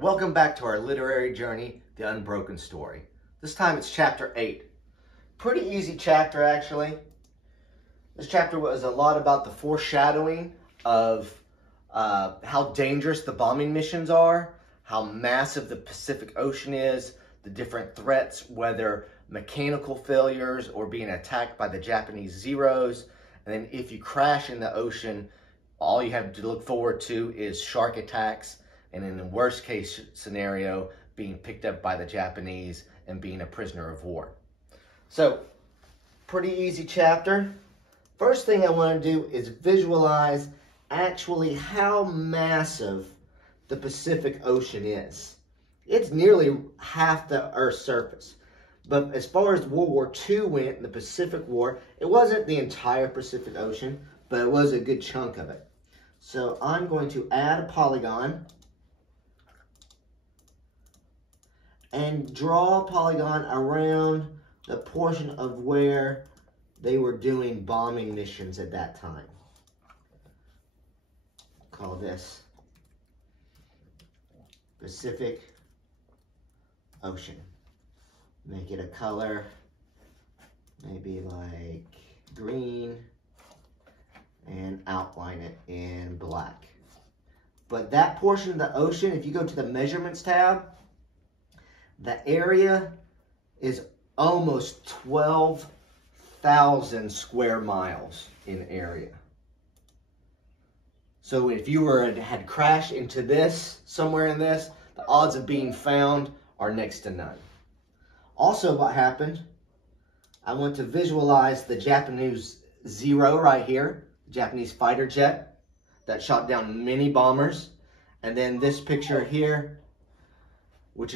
everyone. Welcome back to our literary journey, The Unbroken Story. This time it's chapter 8. Pretty easy chapter, actually. This chapter was a lot about the foreshadowing of how dangerous the bombing missions are, how massive the Pacific Ocean is, the different threats, whether mechanical failures or being attacked by the Japanese Zeros. And then if you crash in the ocean, all you have to look forward to is shark attacks, and in the worst case scenario, being picked up by the Japanese and being a prisoner of war. So, pretty easy chapter. First thing I want to do is visualize actually how massive the Pacific Ocean is. It's nearly half the Earth's surface. But as far as World War II went, in the Pacific War, it wasn't the entire Pacific Ocean, but it was a good chunk of it. So I'm going to add a polygon and draw a polygon around the portion of where they were doing bombing missions at that time. Call this Pacific Ocean. Make it a color, maybe like green, and outline it in black. But that portion of the ocean, if you go to the measurements tab, the area is almost 12,000 square miles in area. So if you had crashed into this, somewhere in this, the odds of being found are next to none. Also, what happened, I want to visualize the Japanese Zero right here, Japanese fighter jet that shot down many bombers. And then this picture here, which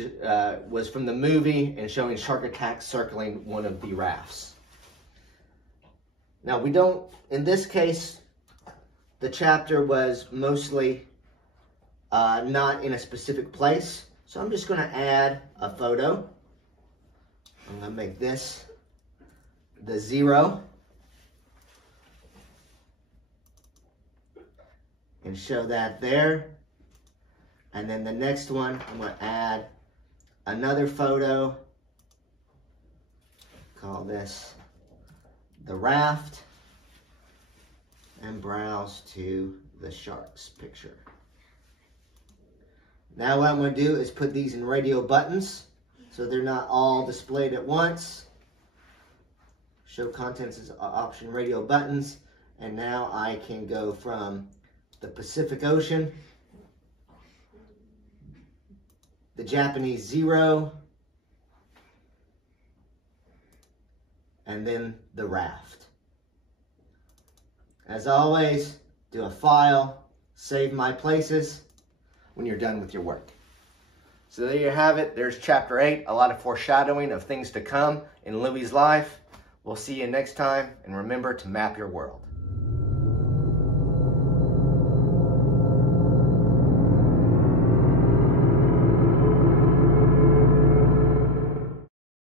was from the movie and showing shark attacks circling one of the rafts. Now in this case, the chapter was mostly not in a specific place. So I'm just going to add a photo. I'm going to make this the Zero and show that there. And then the next one, I'm going to add another photo. Call this the raft and browse to the sharks picture. Now what I'm going to do is put these in radio buttons so they're not all displayed at once. Show contents as option radio buttons. And now I can go from the Pacific Ocean, the Japanese Zero, and then the raft. As always, do a file, save my places when you're done with your work. So there you have it. There's chapter 8, a lot of foreshadowing of things to come in Louie's life. We'll see you next time, and remember to map your world.